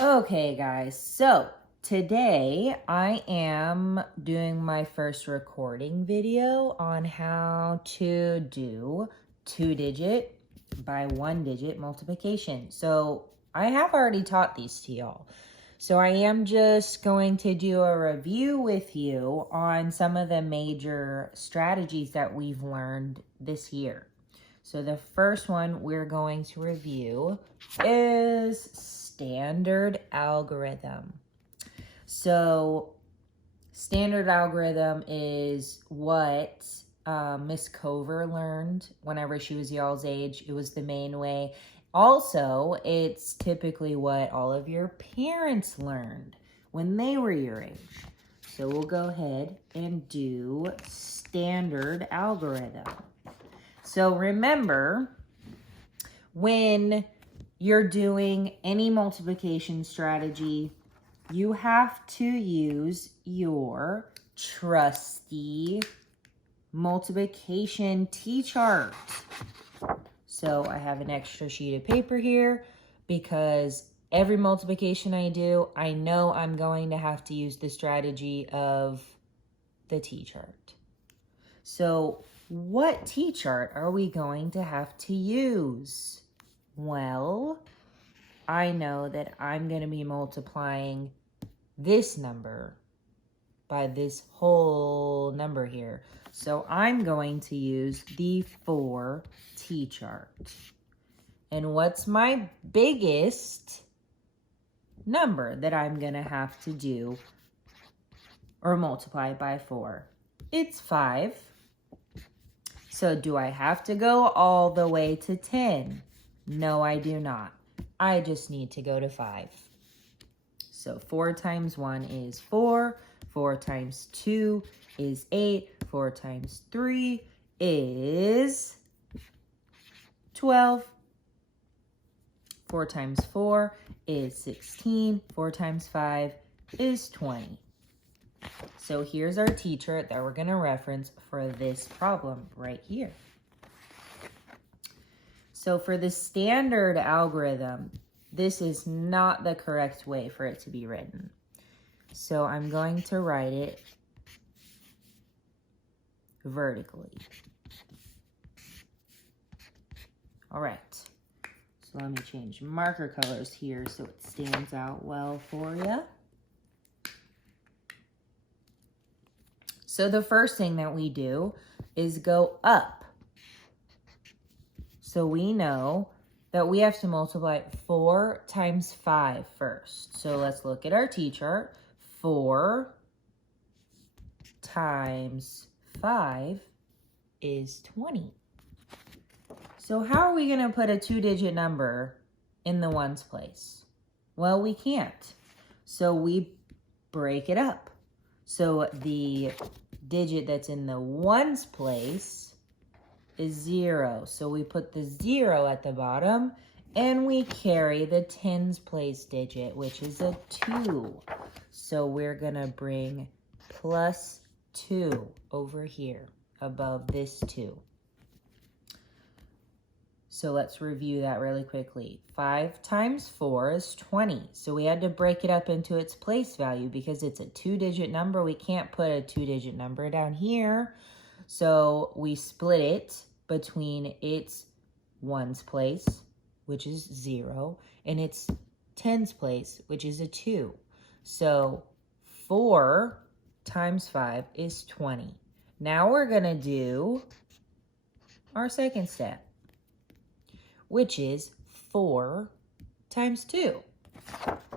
Okay, guys, so today I am doing my first recording video on how to do 2-digit by 1-digit multiplication. So I have already taught these to y'all. So I am just going to do a review with you on some of the major strategies that we've learned this year. So the first one we're going to review is standard algorithm. So standard algorithm is what Miss Cover learned whenever she was y'all's age. It was the main way. Also, it's typically what all of your parents learned when they were your age. So we'll go ahead and do standard algorithm. So remember, when you're doing any multiplication strategy, you have to use your trusty multiplication T-chart. So I have an extra sheet of paper here because every multiplication I do, I know I'm going to have to use the strategy of the T-chart. So what T-chart are we going to have to use? Well, I know that I'm going to be multiplying this number by this whole number here. So I'm going to use the 4 T-chart. And what's my biggest number that I'm going to have to do or multiply by 4? It's 5. So do I have to go all the way to 10? No, I do not. I just need to go to 5. So 4 times 1 is 4. 4 times 2 is 8. 4 times 3 is 12. 4 times 4 is 16. 4 times 5 is 20. So here's our T-chart that we're going to reference for this problem right here. So for the standard algorithm, this is not the correct way for it to be written. So I'm going to write it vertically. All right. So let me change marker colors here so it stands out well for you. So the first thing that we do is go up. So we know that we have to multiply 4 times 5 first. So let's look at our T-chart. 4 times 5 is 20. So how are we going to put a 2-digit number in the ones place? Well, we can't. So we break it up. So the digit that's in the ones place is 0. So we put the 0 at the bottom and we carry the tens place digit, which is a 2. So we're going to bring plus 2 over here above this 2. So let's review that really quickly. 5 times 4 is 20. So we had to break it up into its place value because it's a 2-digit number. We can't put a 2-digit number down here. So we split it between its ones place, which is 0, and its tens place, which is a 2. So 4 times 5 is 20. Now we're going to do our second step, which is 4 times 2.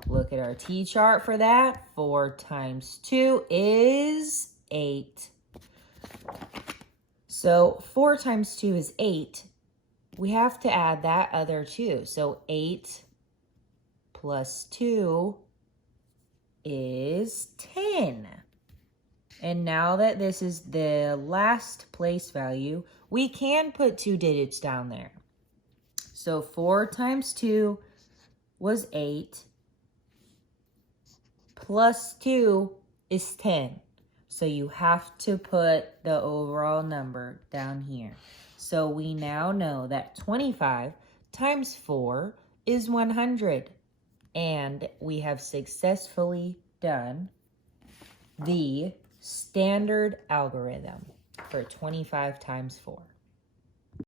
Look at our T-chart for that. 4 times 2 is 8. So 4 times 2 is 8. We have to add that other 2. So 8 plus 2 is 10. And now that this is the last place value, we can put 2 digits down there. So 4 times 2 was 8. Plus 2 is 10. So you have to put the overall number down here. So we now know that 25 times 4 is 100. and we have successfully done the standard algorithm for 25 times 4.